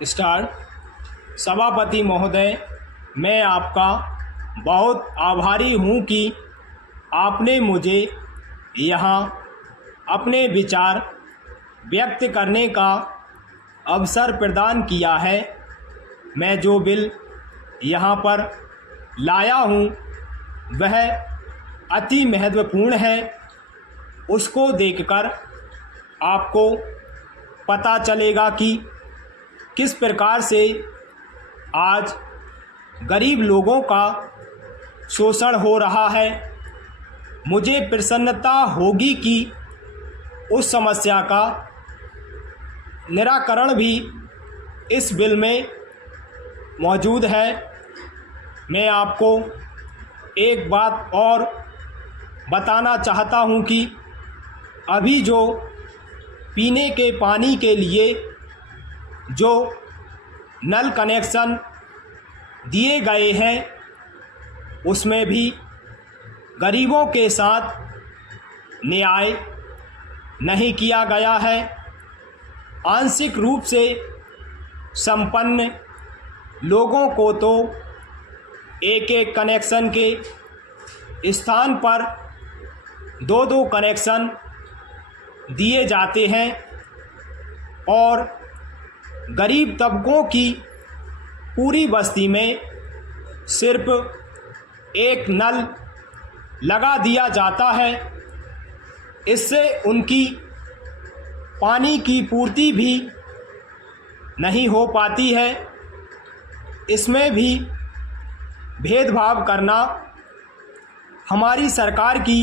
Start. सभापति महोदय, मैं आपका बहुत आभारी हूँ कि आपने मुझे यहाँ अपने विचार व्यक्त करने का अवसर प्रदान किया है। मैं जो बिल यहाँ पर लाया हूँ वह अति महत्वपूर्ण है। उसको देखकर आपको पता चलेगा कि किस प्रकार से आज गरीब लोगों का शोषण हो रहा है। मुझे प्रसन्नता होगी कि उस समस्या का निराकरण भी इस बिल में मौजूद है। मैं आपको एक बात और बताना चाहता हूँ कि अभी जो पीने के पानी के लिए जो नल कनेक्शन दिए गए हैं उसमें भी गरीबों के साथ न्याय नहीं किया गया है। आंशिक रूप से संपन्न लोगों को तो एक एक कनेक्शन के स्थान पर दो दो कनेक्शन दिए जाते हैं और गरीब तबकों की पूरी बस्ती में सिर्फ एक नल लगा दिया जाता है। इससे उनकी पानी की पूर्ति भी नहीं हो पाती है। इसमें भी भेदभाव करना हमारी सरकार की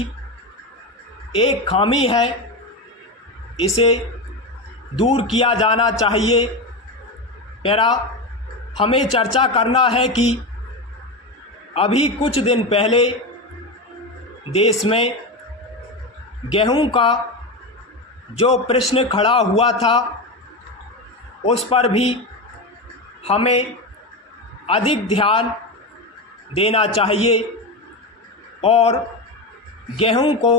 एक खामी है। इसे दूर किया जाना चाहिए। मेरा हमें चर्चा करना है कि अभी कुछ दिन पहले देश में गेहूं का जो प्रश्न खड़ा हुआ था उस पर भी हमें अधिक ध्यान देना चाहिए और गेहूं को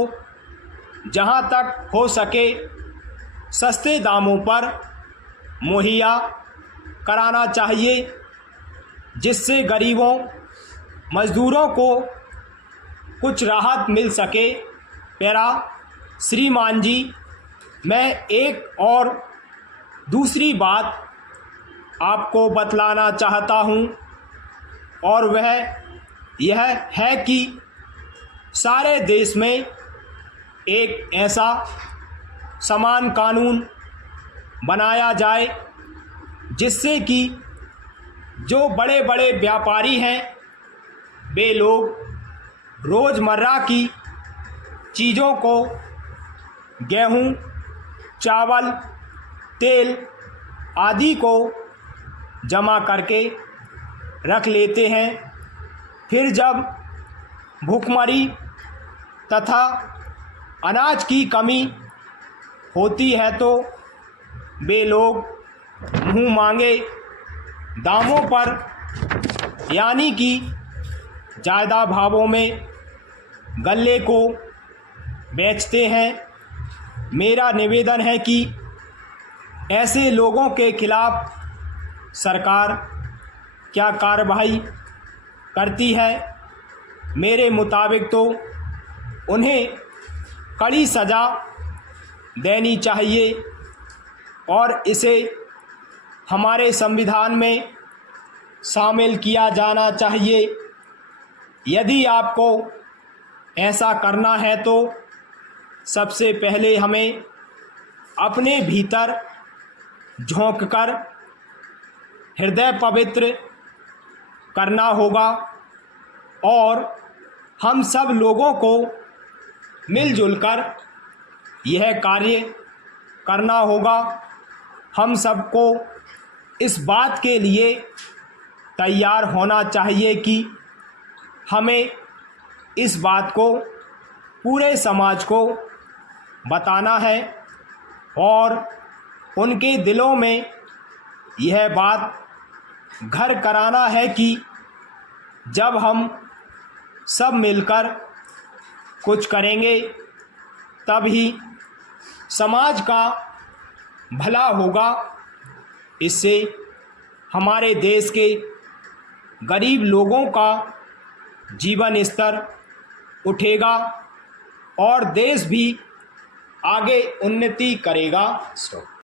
जहां तक हो सके सस्ते दामों पर मुहैया कराना चाहिए, जिससे गरीबों मज़दूरों को कुछ राहत मिल सके। मेरा श्रीमान जी, मैं एक और दूसरी बात आपको बतलाना चाहता हूँ और वह यह है कि सारे देश में एक ऐसा समान कानून बनाया जाए जिससे कि जो बड़े बड़े व्यापारी हैं वे लोग रोज़मर्रा की चीज़ों को गेहूं, चावल, तेल आदि को जमा करके रख लेते हैं। फिर जब भूखमरी तथा अनाज की कमी होती है तो वे लोग मुँह मांगे दामों पर यानी कि ज़्यादा भावों में गल्ले को बेचते हैं। मेरा निवेदन है कि ऐसे लोगों के खिलाफ सरकार क्या कार्रवाई करती है। मेरे मुताबिक तो उन्हें कड़ी सज़ा देनी चाहिए और इसे हमारे संविधान में शामिल किया जाना चाहिए। यदि आपको ऐसा करना है तो सबसे पहले हमें अपने भीतर झांककर हृदय पवित्र करना होगा और हम सब लोगों को मिलजुल कर यह कार्य करना होगा। हम सबको इस बात के लिए तैयार होना चाहिए कि हमें इस बात को पूरे समाज को बताना है और उनके दिलों में यह बात घर कराना है कि जब हम सब मिलकर कुछ करेंगे तभी समाज का भला होगा। इससे हमारे देश के गरीब लोगों का जीवन स्तर उठेगा और देश भी आगे उन्नति करेगा।